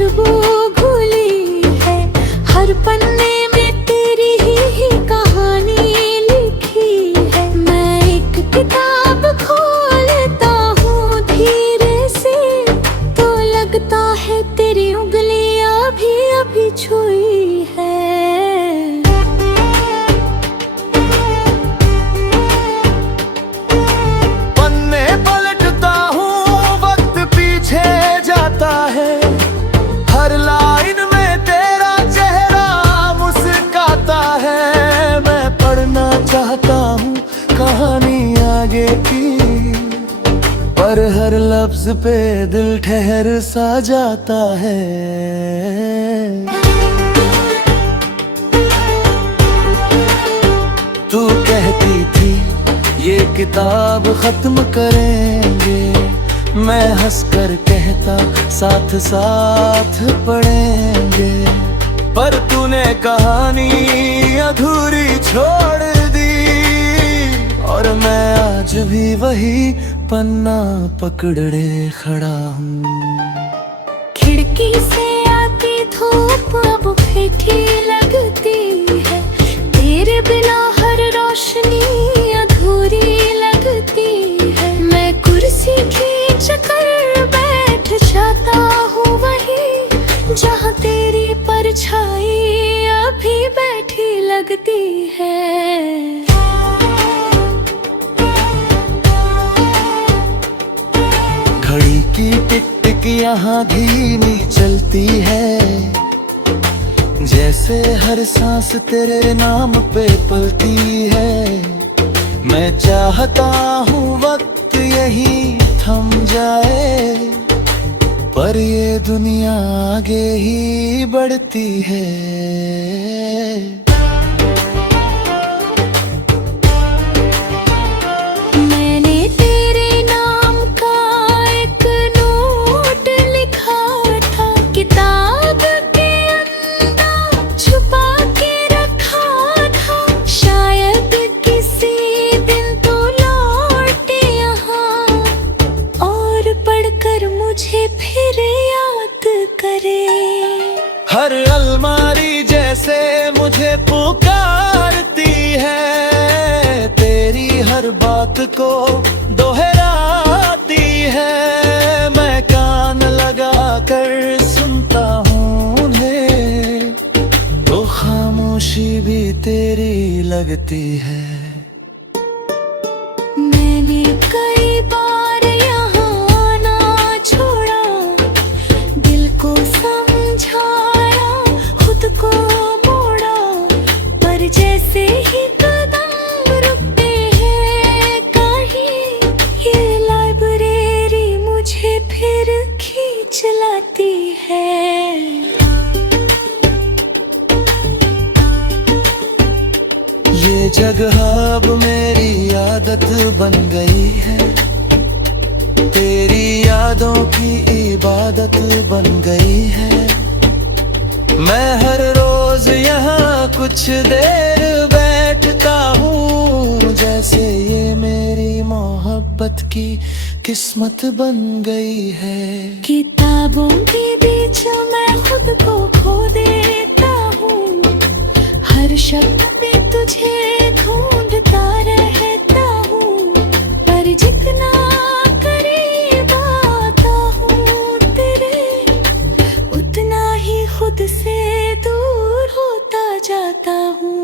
खुशबू घुली है, हर पन्ने में तेरी ही कहानी लिखी है। मैं एक किताब खोलता हूँ धीरे से, तो लगता है तेरी उंगलियां भी अभी छुई है। पन्ने पलटता हूँ, वक्त पीछे जाता है, हर लाइन में तेरा चेहरा मुस्काता है। मैं पढ़ना चाहता हूँ कहानी आगे की, पर हर लफ्ज पे दिल ठहर सा जाता है। तू कहती थी ये किताब खत्म करेंगे, मैं हंसकर कहता साथ साथ पढ़ेंगे, पर तूने कहानी अधूरी छोड़ दी, और मैं आज भी वही पन्ना पकड़े खड़ा हूँ। खिड़की से आती धूप अब मीठी लगती है, तेरे बिना हर रोशनी अधूरी लगती है। मैं कुर्सी खींच कर बैठ जाता हूँ वहीं, जहाँ तेरी परछाई अभी बैठी लगती है। घड़ी की टिक टिक यहाँ धीमी चलती है, जैसे हर सांस तेरे नाम पे पलती है। मैं चाहता हूँ वक्त यही थम जाए, पर ये दुनिया आगे ही बढ़ती है। मुझे फिर याद करे, हर अलमारी जैसे मुझे पुकारती है, तेरी हर बात को दोहराती है। मैं कान लगा कर सुनता हूँ उन्हें, तो खामोशी भी तेरी लगती है। मैंने कई बार जैसे ही कदम रुकते हैं कहीं, ये लाइब्रेरी मुझे फिर खींच लाती है। ये जगह अब मेरी आदत बन गई है, तेरी यादों की इबादत बन गई है। मैं हर रोज यहाँ कुछ देर बैठता हूँ, जैसे ये मेरी मोहब्बत की किस्मत बन गई है। किताबों के बीच मैं खुद को खो देता हूँ, हर शब्द में तुझे ढूंढता रहता हूँ, पर जितना करीब आता हूँ तेरे, उतना ही खुद से दूर होता जाता हूँ।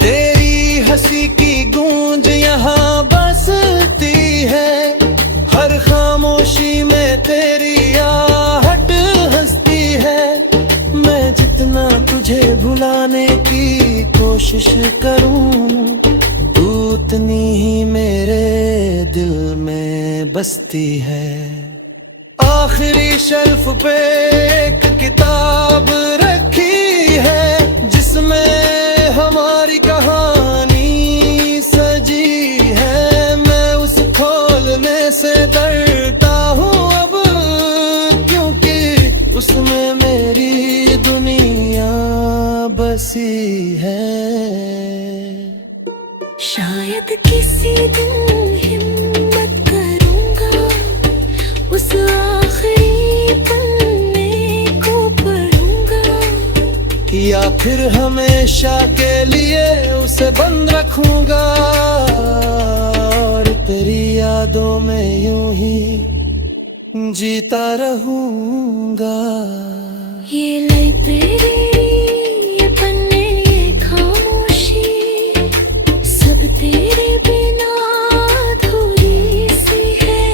तेरी हंसी की गूंज यहाँ बसती है, हर खामोशी में तेरी आहट हंसती है। मैं जितना तुझे भुलाने की कोशिश करूँ, तू उतनी ही मेरे दिल में बसती है। आखिरी शेल्फ पे एक किताब रखी है, जिसमें हमारी कहानी सजी है। मैं उस खोलने से डरता हूँ अब, क्योंकि उसमें मेरी दुनिया बसी है। शायद किसी दिन हिम्मत आखिरी पन्ने को पढ़ूंगा, या फिर हमेशा के लिए उसे बंद रखूंगा और तेरी यादों में यूं ही जीता रहूंगा। ये लाइब्रेरी, ये पन्ने, ये खामोशी, सब तेरे बिना अधूरी सी है।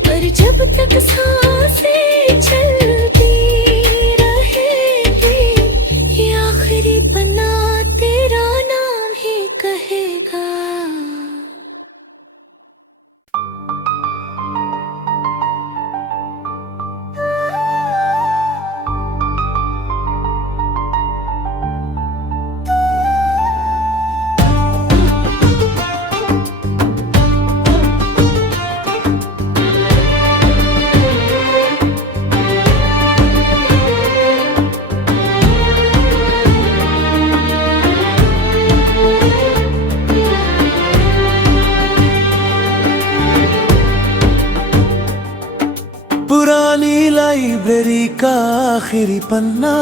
पर जब तक सांसें चलती रहेगी, ये आखिरी पन्ना तेरा नाम ही कहेगा। पुरानी लाइब्रेरी का आखिरी पन्ना,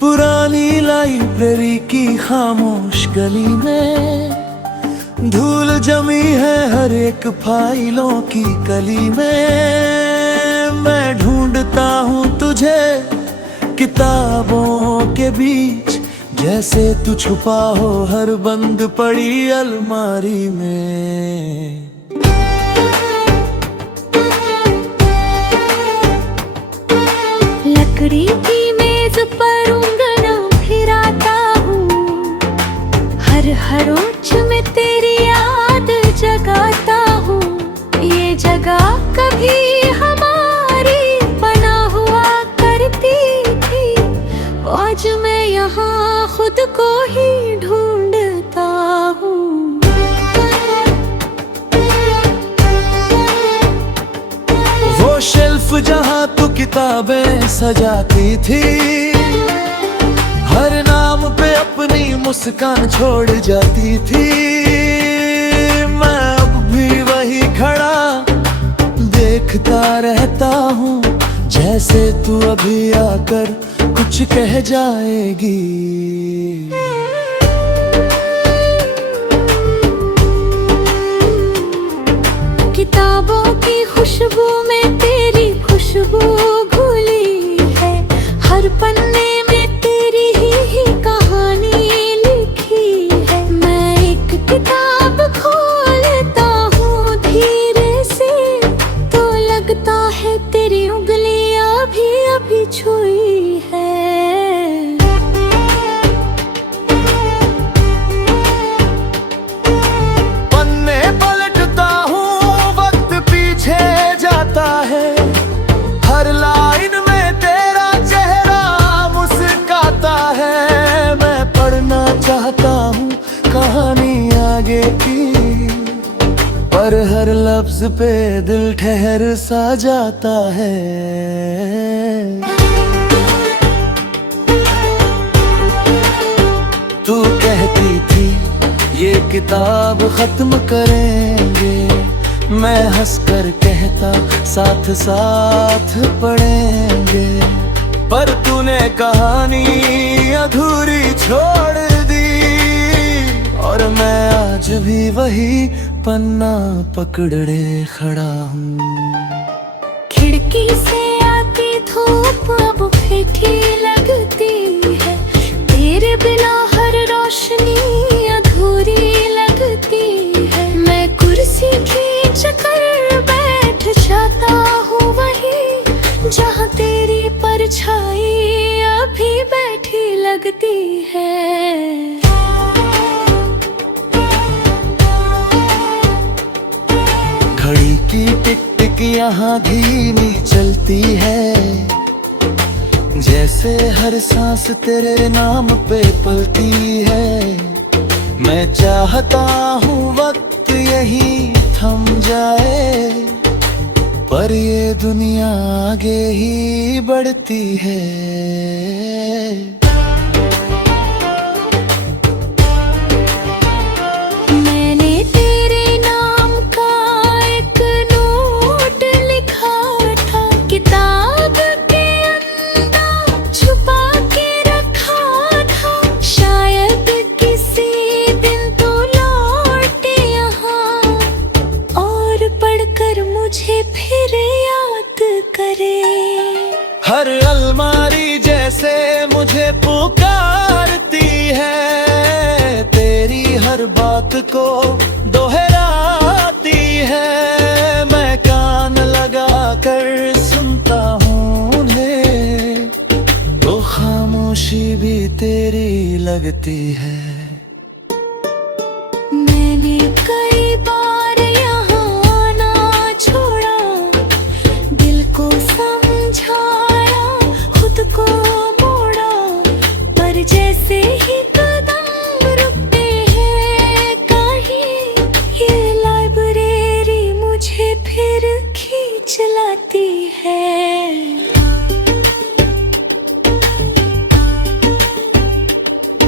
पुरानी लाइब्रेरी की खामोश गली में धूल जमी है हर एक फाइलों की कली में। मैं ढूंढता हूँ तुझे किताबों के बीच, जैसे तू छुपा हो हर बंद पड़ी अलमारी में। लकड़ी की मेज पर उंगलियां फिराता हूँ, हर रोज में तेरी याद जगाता हूँ। ये जगह कभी हमारी बना हुआ करती थी, आज मैं यहाँ खुद को ही ढूंढता हूँ। वो शेल्फ जहाँ तू किताबें सजाती थी, हर नाम पे अपनी मुस्कान छोड़ जाती थी। मैं अब भी वही खड़ा देखता रहता हूँ, जैसे तू अभी आकर कुछ कह जाएगी। किताबों की खुशबू में तेरी खुशबू घुली है, हर पन्ने में तेरी ही कहानी लिखी है। मैं एक किताब खोलता हूँ धीरे से, तो लगता है तेरी उंगलियां भी अभी छुई है। पन्ने पलटता हूँ वक्त पीछे जाता है, हर लाइन में तेरा चेहरा मुस्काता है। मैं पढ़ना चाहता हूँ कहानी आगे की, पर हर लफ्ज पे दिल ठहर सा जाता है। तू कहती थी ये किताब खत्म करेंगे, मैं हंसकर कहता साथ साथ पढ़ेंगे। पर तूने कहानी अधूरी छोड़ दी, और मैं आज भी वही पन्ना पकड़े खड़ा हूँ। खिड़की से आती धूप अब फीकी लगती है, तेरे बिना हर रोशनी अधूरी लगती है। मैं कुर्सी खींच कर बैठ जाता हूँ वहीं, जहाँ तेरी परछाई अभी बैठी लगती है। घड़ी की टिक टिक यहाँ धीमी चलती है, जैसे हर सांस तेरे नाम पे पलती है। मैं चाहता हूँ वक्त यही थम जाए, पर ये दुनिया आगे ही बढ़ती है। हर अलमारी जैसे मुझे पुकारती है, तेरी हर बात को दोहराती है। मैं कान लगा कर सुनता हूँ उन्हें, तो खामोशी भी तेरी लगती है। मैंने कई बार यहाँ आना छोड़ा, दिल को समझाया, खुद को मोड़ा, पर जैसे ही कदम रुकते हैं कहीं, ये लाइब्रेरी मुझे फिर खींच लाती है।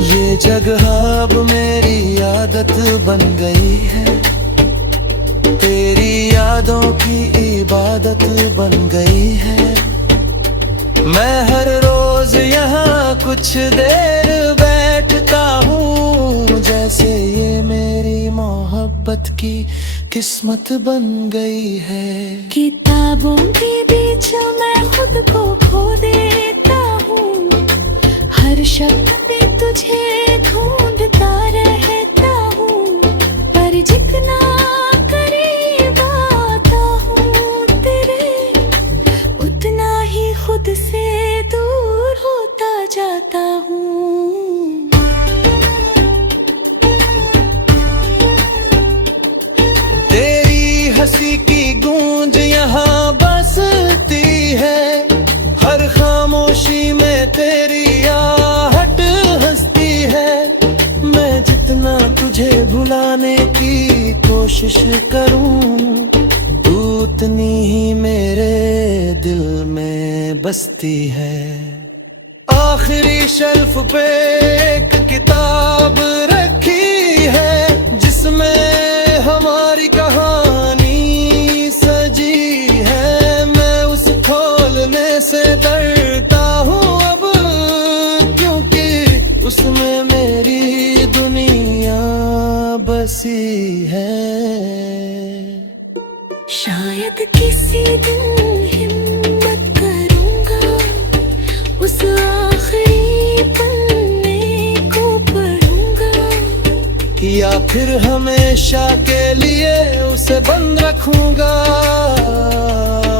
ये जगह अब मेरी आदत बन गई है, तेरी यादों की इबादत बन गई है। मैं हर रोज यहाँ कुछ देर बैठता हूँ, जैसे ये मेरी मोहब्बत की किस्मत बन गई है। किताबों के बीच मैं खुद को खो देता हूँ, हर शब्द में तुझे ढूंढता रहता हूँ, पर जितना करीब आता हूँ तेरे, उतना ही खुद से दूर होता जाता हूँ। तेरी हंसी की गूंज यहाँ बसती है, हर खामोशी में तेरी आहट हंसती है। मैं जितना तुझे भुलाने की कोशिश करूं, तू उतनी ही मेरे दिल में बसती है। आखिरी शेल्फ पे एक किताब रखी है, जिसमें हमारी कहानी सजी है। मैं उस खोलने से डरता हूँ अब, क्योंकि उसमें मेरी दुनिया बसी है। शायद किसी दिन हिम्मत करूंगा, उस आखिरी पन्ने को पढ़ूंगा, या फिर हमेशा के लिए उसे बंद रखूंगा,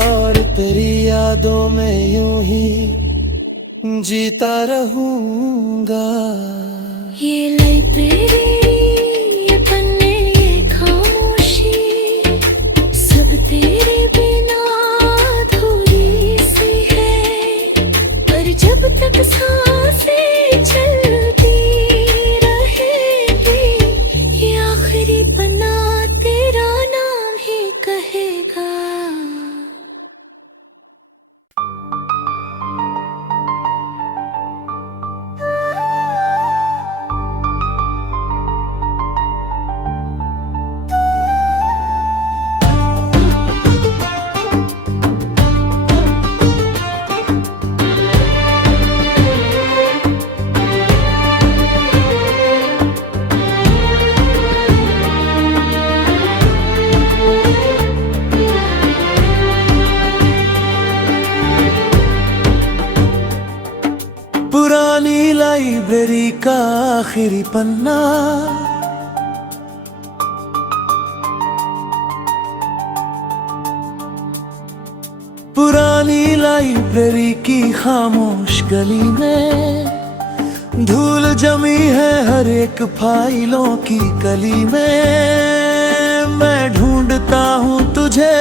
और तेरी यादों में यूं ही जीता रहूंगा। ये लाइब्रेरी, ये पन्ने, ये खामोशी, सब तेरे बिना अधूरी सी है, पर जब तक सांसें चलती रहेगी, ये आखिरी पन्ना तेरा नाम ही कहेगा। पुरानी लाइब्रेरी का आखिरी पन्ना, पुरानी लाइब्रेरी की खामोश गली में धूल जमी है हर एक फाइलों की कली में। मैं ढूंढता हूँ तुझे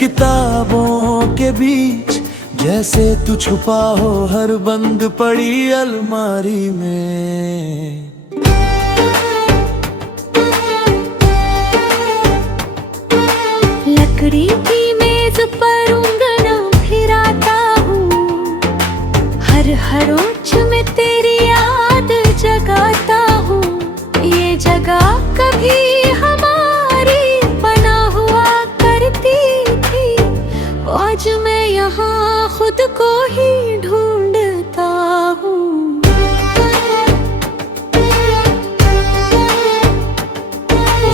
किताबों के बीच, जैसे तू छुपा हो हर बंद पड़ी अलमारी में। लकड़ी की मेज पर उंगना फिराता हूँ, हर ओंच में तेरी याद जगाता हूँ। ये जगह कभी हमारी बना हुआ करती थी, आज मैं यहाँ खुद को ही ढूंढता हूँ।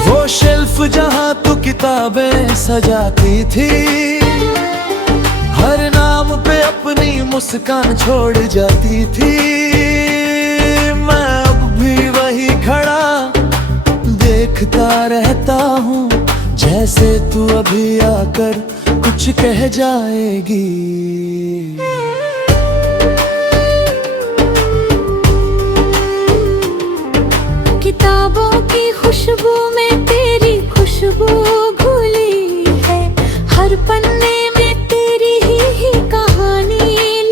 वो शेल्फ जहाँ तू किताबें सजाती थी, हर नाम पे अपनी मुस्कान छोड़ जाती थी, मैं अब भी वही खड़ा देखता रहता हूँ, जैसे तू अभी आकर कुछ कह जाएगी। किताबों की खुशबू में तेरी खुशबू घुली है, हर पन्ने में तेरी ही कहानी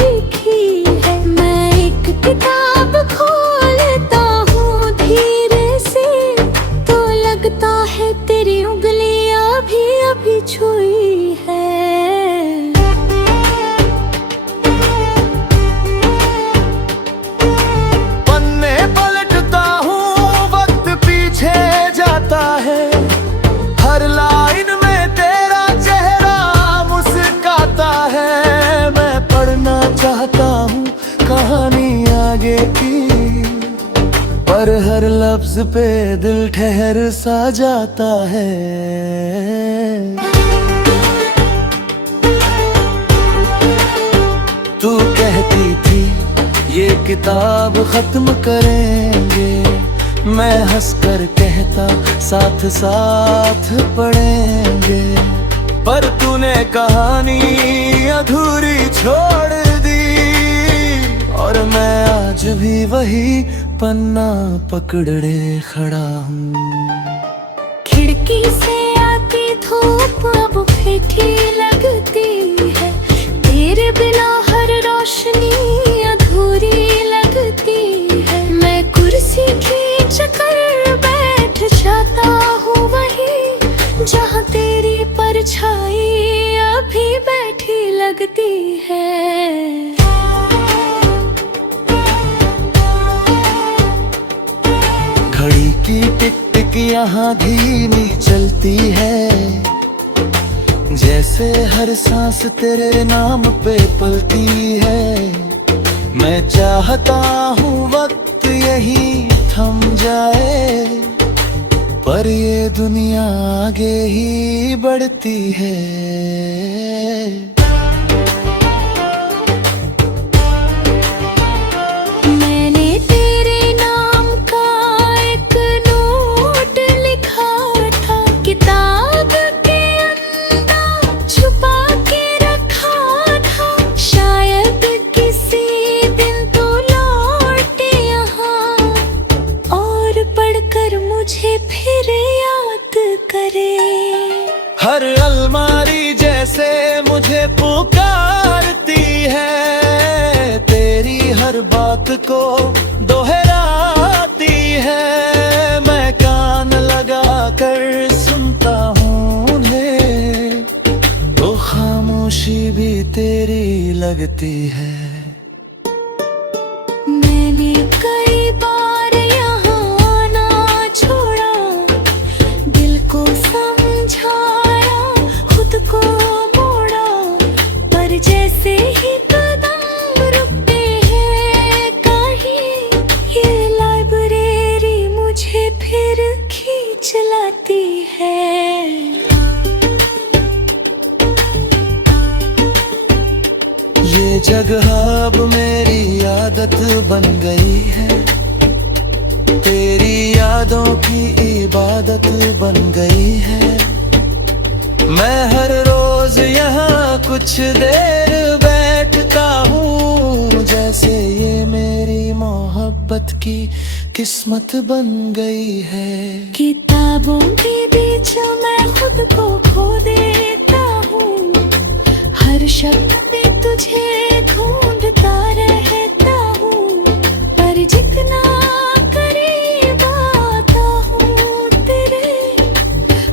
लिखी है। मैं एक किताब खोलता हूँ धीरे से, तो लगता है तेरी उंगलियां भी अभी छुई है। हर लाइन में तेरा चेहरा मुस्काता है, मैं पढ़ना चाहता हूँ कहानी आगे की, पर हर लफ्ज पे दिल ठहर सा जाता है। तू कहती थी ये किताब खत्म करेंगे, मैं हंसकर कहता साथ साथ पढ़ेंगे, पर तूने कहानी अधूरी छोड़ दी, और मैं आज भी वही पन्ना पकड़े खड़ा हूँ। खिड़की से आती धूप अब फीकी लगती है, तेरे बिना हर रोशनी अधूरी लगती है। मैं कुर्सी की चकर बैठ जाता हूँ वहीं, जहाँ तेरी परछाई अभी बैठी लगती है। घड़ी की टिक टिक यहाँ धीमी चलती है, जैसे हर सांस तेरे नाम पे पलती है। मैं चाहता हूँ वक्त यही थम जाए, पर ये दुनिया आगे ही बढ़ती है। मैंने तेरे नाम का एक नोट लिखा था, किताब के अंदर छुपा के रखा था। शायद किसी दिन तू लौटे यहाँ, और पढ़कर मुझे फिर याद करे। हर अलमारी जैसे मुझे पुकारती है, तेरी हर बात को दोहराती है। मैं कान लगा कर सुनता हूँ उन्हें, वो खामोशी भी तेरी लगती है। मैंने कई बार यहाँ आना छोड़ा, दिल को समझाया खुद को मोड़ा, पर जैसे ही कदम रुकते हैं कहीं, ये लाइब्रेरी मुझे फिर खींच लाती है। ये जगह अब मेरी आदत बन गई है, तेरी यादों की इबादत बन गई है। मैं हर रोज यहाँ कुछ देर बैठता हूँ, जैसे ये मेरी मोहब्बत की किस्मत बन गई है। किताबों के बीच मैं खुद को खो देता हूँ, हर शब्द में तुझे ढूंढता रहता हूँ, पर जितना करीब आता हूँ तेरे,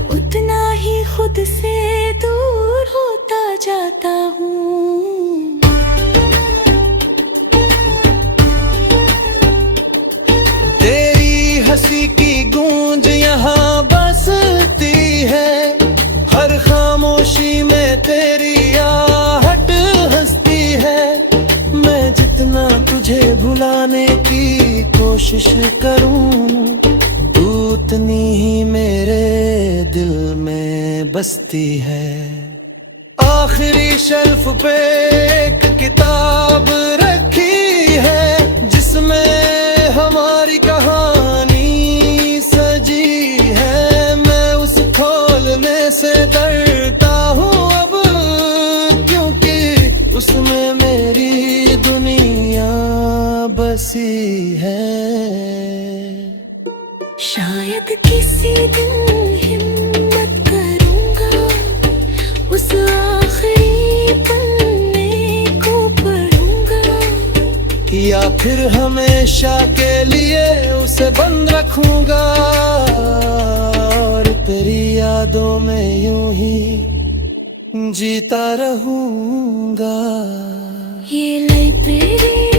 उतना ही खुद से दूर होता जाता हूँ। तेरी हंसी की गूंज यहाँ बसती है, हर खामोशी में तेरी आहट हंसती है। मैं जितना तुझे भुलाने की कोशिश करूं, तू उतनी ही मेरे दिल में बसती है। आखिरी शेल्फ पे एक किताब रखी है जिसमें हमारी कहानी सजी है। मैं उस खोलने से डरता हूँ अब, क्योंकि उसमें मेरी दुनिया बसी है। शायद किसी दिन हिम्मत करूंगा, उस आखिरी पन्ने को पढ़ूंगा, या फिर हमेशा के लिए उसे बंद रखूंगा और तेरी यादों में यूं ही जीता रहूंगा। ये लाइब्रेरी